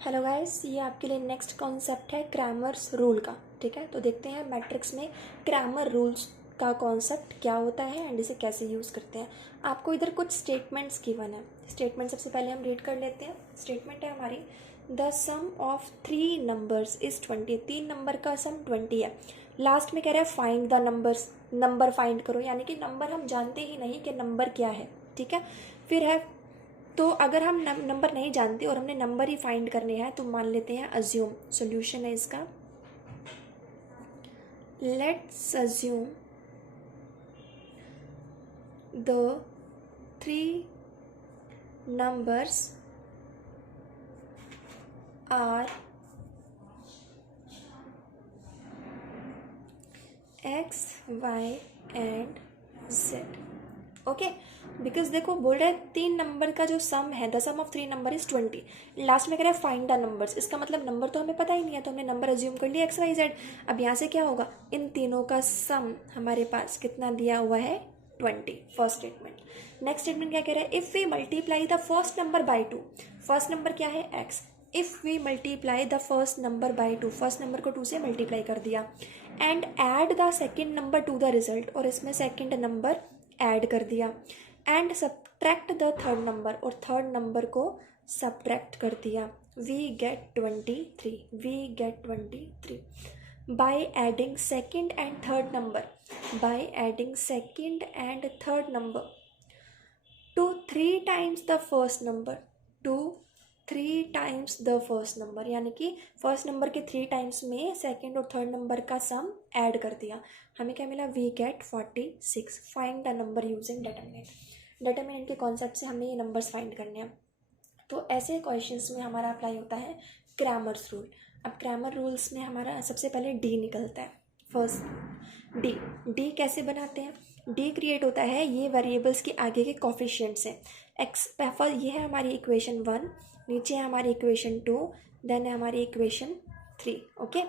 Hello guys, ये आपके लिए नेक्स्ट कॉन्सेप्ट है क्रैमर्स रूल का। ठीक है, तो देखते हैं मैट्रिक्स में क्रैमर रूल्स का कॉन्सेप्ट क्या होता है एंड इसे कैसे यूज़ करते हैं। आपको इधर कुछ स्टेटमेंट्स गिवन है। स्टेटमेंट सबसे पहले हम रीड कर लेते हैं। स्टेटमेंट है हमारी, the sum of 3 numbers is 20। 3 नंबर का सम 20 है। लास्ट में कह रहा है find the numbers, number find करो, यानी कि नंबर हम जानते ही नहीं कि नंबर क्या है। ठीक है, फिर है, तो अगर हम नंबर नहीं जानते और हमने नंबर ही फाइंड करने हैं तो मान लेते हैं अज्यूम। सॉल्यूशन है इसका, let's assume the 3 numbers are X Y and Z. Okay, because देखो बोल रहा है 3 नंबर का जो सम है, the sum of 3 number is 20। Last में कह रहा है फाइंड द नंबर्स। इसका मतलब नंबर तो हमें पता ही नहीं है, तो हमने नंबर अज्यूम कर लिया एक्स वाई जेड। अब यहाँ से क्या होगा, इन तीनों का सम हमारे पास कितना दिया हुआ है 20। First statement. नेक्स्ट स्टेटमेंट क्या कह रहा है, if we multiply the first number by 2। First number क्या है एक्स। If we multiply the first number by 2, first number को 2 से मल्टीप्लाई कर दिया, and add the second number to the result, और इसमें सेकेंड नंबर ऐड कर दिया, and subtract the third number, और थर्ड नंबर को सब्ट्रैक्ट कर दिया, we get 23। We get 23 by adding second and third number, by adding second and third number to 3 times the first number, to 3 times the first number, यानी कि first number के 3 times में second और third number का सम add कर दिया। हमें क्या मिला, we get 46। Find the number using determinant. Determinant के कॉन्सेप्ट से हमें ये नंबर्स फाइंड करने हैं। तो ऐसे क्वेश्चंस में हमारा अप्लाई होता है क्रैमर्स रूल। अब क्रैमर रूल्स में हमारा सबसे पहले डी निकलता है। First D. डी कैसे बनाते हैं, डी क्रिएट होता है, ये वेरिएबल्स के आगे के कोफिशिएंट्स हैं। एक्स ये है हमारी इक्वेशन 1, नीचे है हमारी इक्वेशन 2, देन है हमारी इक्वेशन 3। ओके,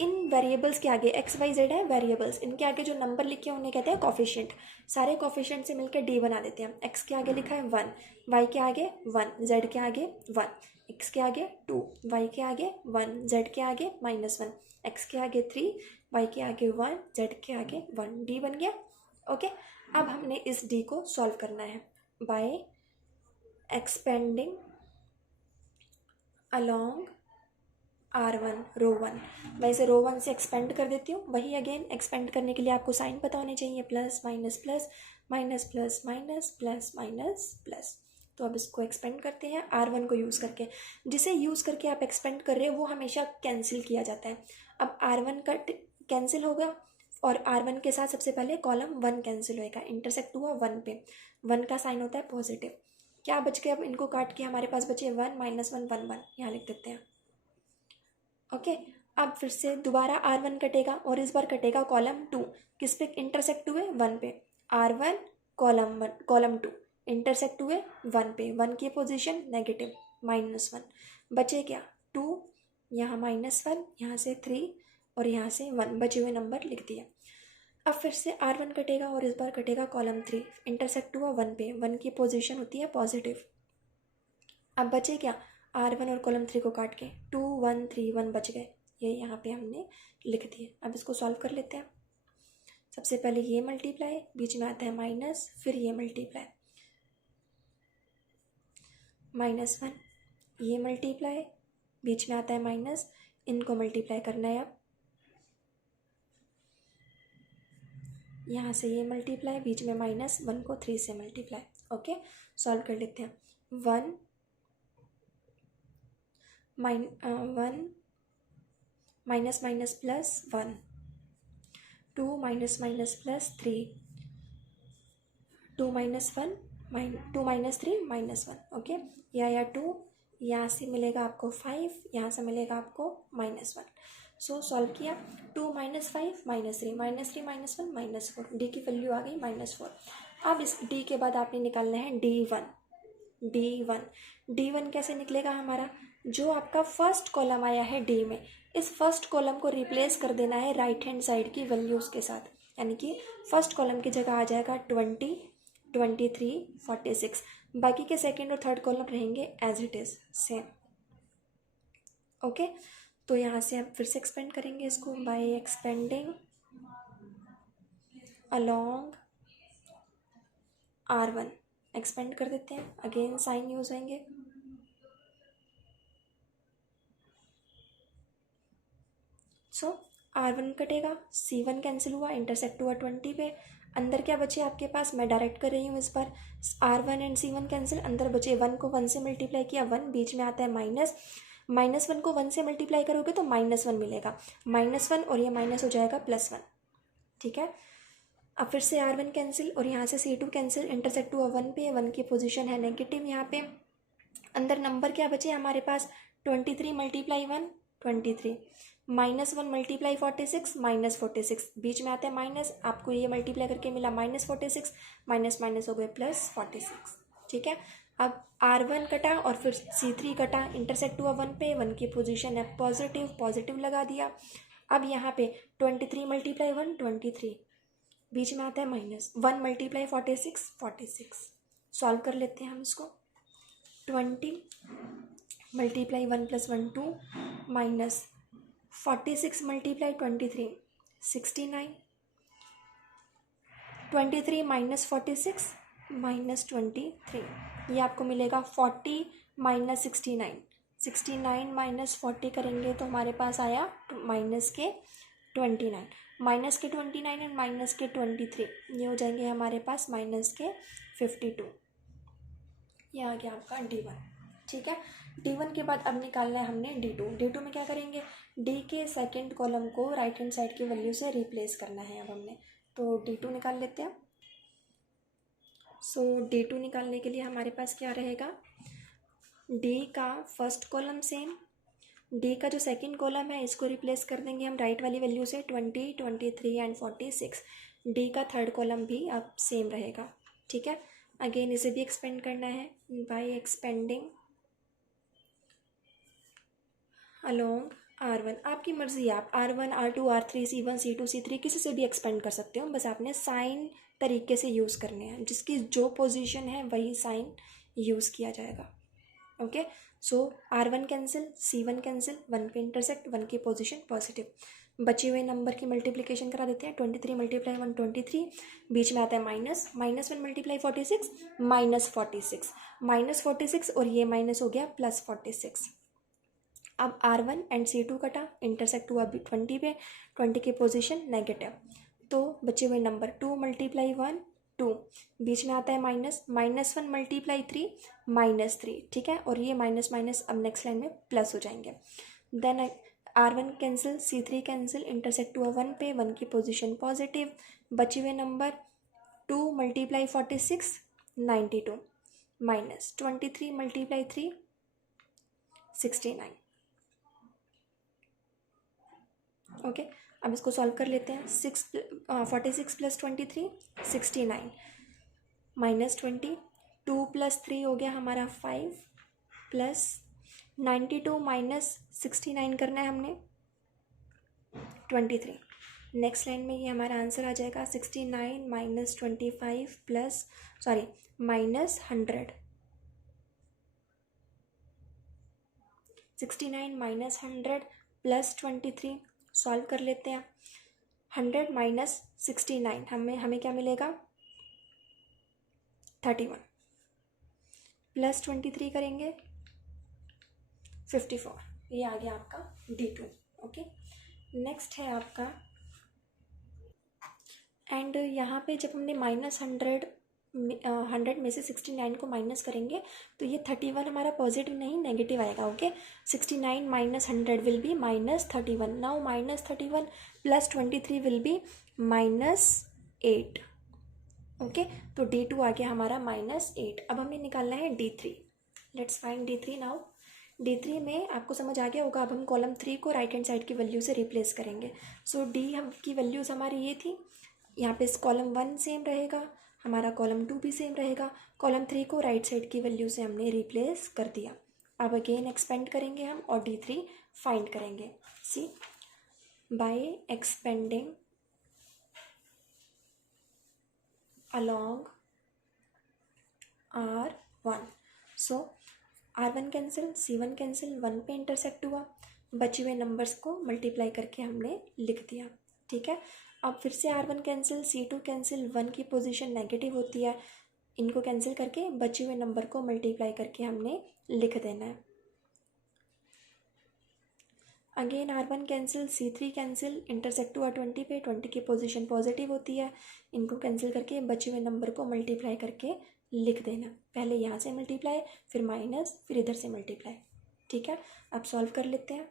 इन वेरिएबल्स के आगे एक्स वाई जेड है वेरिएबल्स, इनके आगे जो नंबर लिखे हैं उन्हें कहते हैं कोफिशिएंट। सारे कोफिशिएंट से मिलकर डी बना देते हैं। एक्स के आगे लिखा है 1, वाई के आगे 1, जेड के आगे 1, एक्स के आगे 2, वाई के आगे 1, जेड के आगे -1, एक्स के आगे 3, वाई के आगे 1, जेड के आगे 1। डी बन गया। ओके, अब हमने इस डी को सॉल्व करना है बाय एक्सपेंडिंग अलॉन्ग R1 रो 1। मैं इसे रो 1 से एक्सपेंड कर देती हूँ। वही अगेन एक्सपेंड करने के लिए आपको साइन पता होने चाहिए, plus minus plus minus plus minus plus minus plus. तो अब इसको एक्सपेंड करते हैं R1 को यूज़ करके। जिसे यूज़ करके आप एक्सपेंड कर रहे हो वो हमेशा कैंसिल किया जाता है। अब R1 का कैंसिल होगा और R1 के साथ सबसे पहले कॉलम 1 कैंसिल होएगा, इंटरसेक्ट हुआ 1 पे। 1 का साइन होता है पॉजिटिव। क्या बच गया, अब इनको काट के हमारे पास बचे 1 -1 1 1, यहाँ लिख देते हैं। ओके, अब फिर से दोबारा R1 कटेगा और इस बार कटेगा कॉलम 2। किस पे इंटरसेक्ट हुए, 1 पे। R1 कॉलम 1 कॉलम 2 इंटरसेक्ट हुए 1 पे। 1 की पोजीशन नेगेटिव -1, बचे क्या 2, यहाँ -1, यहाँ से 3 और यहाँ से 1, बचे हुए नंबर लिख दिए। अब फिर से R1 कटेगा और इस बार कटेगा कॉलम 3, इंटरसेक्ट हुआ 1 पे। 1 की पोजीशन होती है पॉजिटिव। अब बचे क्या, R1 और कॉलम 3 को काट के 2 1 3 1 बच गए, ये यहाँ पे हमने लिख दिए। अब इसको सॉल्व कर लेते हैं। सबसे पहले ये मल्टीप्लाई, बीच में आता है माइनस, फिर ये मल्टीप्लाई, -1, ये मल्टीप्लाई, बीच में आता है माइनस, इनको मल्टीप्लाई करना है। अब यहाँ से ये मल्टीप्लाई, बीच में -1 को 3 से मल्टीप्लाई। ओके, सॉल्व कर लेते हैं। 1 minus minus plus 1, 2 minus minus plus 3, 2 -1 2 -3 -1। Okay, या 2, यहाँ से मिलेगा आपको 5, यहाँ से मिलेगा आपको -1। सो सॉल्व किया, 2 -5 -3 -3 -1 -4, डी की वैल्यू आ गई -4। अब इस डी के बाद आपने निकालना है D1। D1 कैसे निकलेगा हमारा, जो आपका फर्स्ट कॉलम आया है डी में, इस फर्स्ट कॉलम को रिप्लेस कर देना है राइट हैंड साइड की वैल्यूज़ के साथ, यानी कि फर्स्ट कॉलम की जगह आ जाएगा 20, 23, 46। बाकी के सेकेंड और थर्ड कॉलम रहेंगे as it is same. Okay, तो यहाँ से आप फिर से एक्सपेंड करेंगे इसको bye expanding along R1, expand कर देते हैं, अगेन साइन यूज होंगे। सो R1 कटेगा, C1 कैंसिल हुआ, इंटरसेक्ट हुआ 20 पे, अंदर क्या बचे आपके पास, मैं डायरेक्ट कर रही हूँ इस बार, R1 एंड C1 कैंसिल, अंदर बचे 1 को 1 से मल्टीप्लाई किया 1, बीच में आता है माइनस, -1 को 1 से मल्टीप्लाई करोगे तो -1 मिलेगा, -1 और ये माइनस हो जाएगा +1, ठीक है। अब फिर से R1 कैंसिल और यहाँ से C2 कैंसिल, इंटरसेक्ट हुआ 1 पे, 1 की पोजीशन है नेगेटिव, यहाँ पे अंदर नंबर क्या बचे हमारे पास, 23 मल्टीप्लाई 1 23, -1 मल्टीप्लाई 46 -46, बीच में आता है माइनस, आपको ये मल्टीप्लाई करके मिला -46, माइनस माइनस हो गए +46, ठीक है। अब R1 कटा और फिर C3 कटा, इंटरसेक्ट हुआ 1 पे, 1 की पोजीशन है पॉजिटिव, पॉजिटिव लगा दिया। अब यहाँ पे 23 मल्टीप्लाई 1 23, बीच में आता है -1 मल्टीप्लाई 46 46, सॉल्व कर लेते हैं हम इसको, 20 मल्टीप्लाई 1 + 1 2 -46 मल्टीप्लाई 23 69, 23 -46 -23, ये आपको मिलेगा 40 -69, 69 -40 करेंगे तो हमारे पास आया -29, -29 एंड -23, ये हो जाएंगे हमारे पास -52, ये आ गया आपका D1, ठीक है। D1 के बाद अब निकालना है हमने D2, D2 में क्या करेंगे, D के सेकंड कॉलम को राइट हैंड साइड की वैल्यू से रिप्लेस करना है अब हमने, तो D2 निकाल लेते हैं। सो D2 निकालने के लिए हमारे पास क्या रहेगा, D का फर्स्ट कॉलम सेम, D का जो सेकंड कॉलम है इसको रिप्लेस कर देंगे हम राइट वाली वैल्यू से, 20 23 एंड 46, D का थर्ड कॉलम भी अब सेम रहेगा, ठीक है। अगेन इसे भी एक्सपेंड करना है बाय एक्सपेंडिंग अलोंग R1, आपकी मर्जी, आप R1 R2 R3 C1 C2 C3 किसी से भी एक्सपेंड कर सकते हो, बस आपने साइन तरीके से यूज़ करने हैं, जिसकी जो पोजीशन है वही साइन यूज़ किया जाएगा, ओके। सो R1 कैंसिल, C1 कैंसिल, 1 पे इंटरसेक्ट, 1 की पोजीशन पॉजिटिव, बचे हुए नंबर की मल्टीप्लिकेशन करा देते हैं, 23 मल्टीप्लाई 1 23, बीच में आता है -1 मल्टीप्लाई 46 -46 और ये माइनस हो गया +46। अब R1 एंड C2 कटा, इंटरसेक्ट हुआ अभी 20 पे, 20 की पोजीशन नेगेटिव, तो बचे हुए नंबर 2 मल्टीप्लाई 1 2, बीच में आता है -1 मल्टीप्लाई 3 -3, ठीक है, और ये माइनस माइनस अब नेक्स्ट लाइन में प्लस हो जाएंगे। Then R1 cancel, C3 cancel, intersect हुआ 1 पे, 1 की पोजीशन पॉजिटिव, बचे हुए नंबर 2 मल्टीप्लाई 46 92 -23 मल्टीप्लाई 3 69, ओके। अब इसको सॉल्व कर लेते हैं, 46 + 23 69 -20, 2 + 3 हो गया हमारा 5 प्लस 92 -69 करना है हमने 23, नेक्स्ट लाइन में ये हमारा आंसर आ जाएगा 69 -25 प्लस सॉरी -100, 69 -100 प्लस 23, सॉल्व कर लेते हैं, 100 - 69 हमें क्या मिलेगा 31, प्लस 23 करेंगे 54, ये आ गया आपका D2, ओके। नेक्स्ट है आपका, एंड यहाँ पे जब हमने -100 में से 69 को माइनस करेंगे तो ये 31 हमारा पॉजिटिव नहीं नेगेटिव आएगा, okay. 69 - 100 will be -31, now -31 plus 23 will be -8, okay. तो D2 आ गया हमारा -8। अब हमें निकालना है D3, let's find D3 now. D3 में आपको समझ आ गया होगा, अब हम कॉलम 3 को राइट हैंड साइड की वैल्यू से रिप्लेस करेंगे। सो D की वैल्यूज़ हमारी ये थी, यहाँ पे कॉलम 1 सेम रहेगा, हमारा कॉलम 2 भी सेम रहेगा, कॉलम 3 को राइट साइड की वैल्यू से हमने रिप्लेस कर दिया। अब अगेन एक्सपेंड करेंगे हम और D3 फाइंड करेंगे, C by expanding along R1, so R1 cancel, C1 cancel, 1 पे इंटरसेक्ट हुआ, बचे हुए नंबर्स को मल्टीप्लाई करके हमने लिख दिया। ठीक है, अब फिर से R1 कैंसिल, C2 कैंसिल, 1 की पोजीशन नेगेटिव होती है, इनको कैंसिल करके बचे हुए नंबर को मल्टीप्लाई करके हमने लिख देना है। Again R1 cancel, C3 cancel, intersect हुआ 20 पे, 20 की पोजीशन पॉजिटिव होती है, इनको कैंसिल करके बचे हुए नंबर को मल्टीप्लाई करके लिख देना। पहले यहाँ से मल्टीप्लाई, फिर माइनस, फिर इधर से मल्टीप्लाई। ठीक है, अब सॉल्व कर लेते हैं।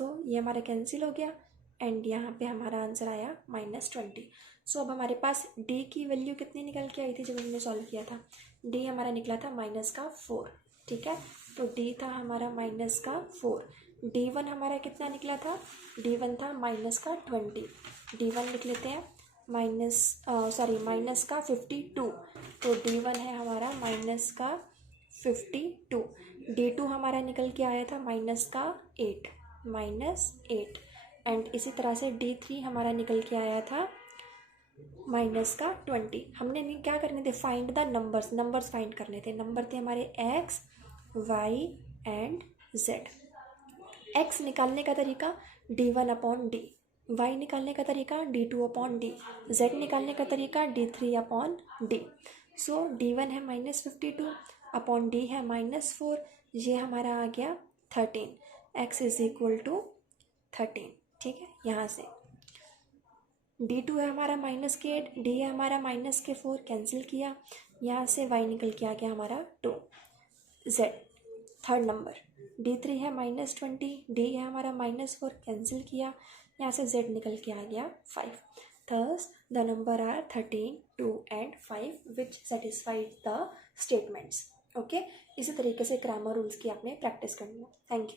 ये हमारा कैंसिल हो गया एंड यहाँ पे हमारा आंसर आया -20। अब हमारे पास d की वैल्यू कितनी निकल के आई थी जब हमने सॉल्व किया था? d हमारा निकला था -4। ठीक है, तो d था हमारा -4। d1 हमारा कितना निकला था? d1 था -20। d1 लिख लेते हैं -52। तो d1 है हमारा -52। d2 हमारा निकल के आया था -8 एंड इसी तरह से d3 हमारा निकल के आया था -20। हमने क्या करने थे? फाइंड द नंबर्स फाइंड करने थे। नंबर थे हमारे x, y and z। x निकालने का तरीका d1/d, y निकालने का तरीका d2/d, z निकालने का तरीका d3/d। d1 है -52/d है -4, ये हमारा आ गया 13। x = 13। ठीक है, यहाँ से d2 है हमारा -8, d है हमारा -4, कैंसिल किया, यहाँ से y निकल के आ गया हमारा 2। z थर्ड नंबर, d3 है -20, d है हमारा -4, कैंसिल किया, यहाँ से z निकल के आ गया 5। Thus the number are 13, 2 and 5 which satisfies the statements. Okay, इसी तरीके से ग्रामर रूल्स की आपने प्रैक्टिस करनी है। Thank you.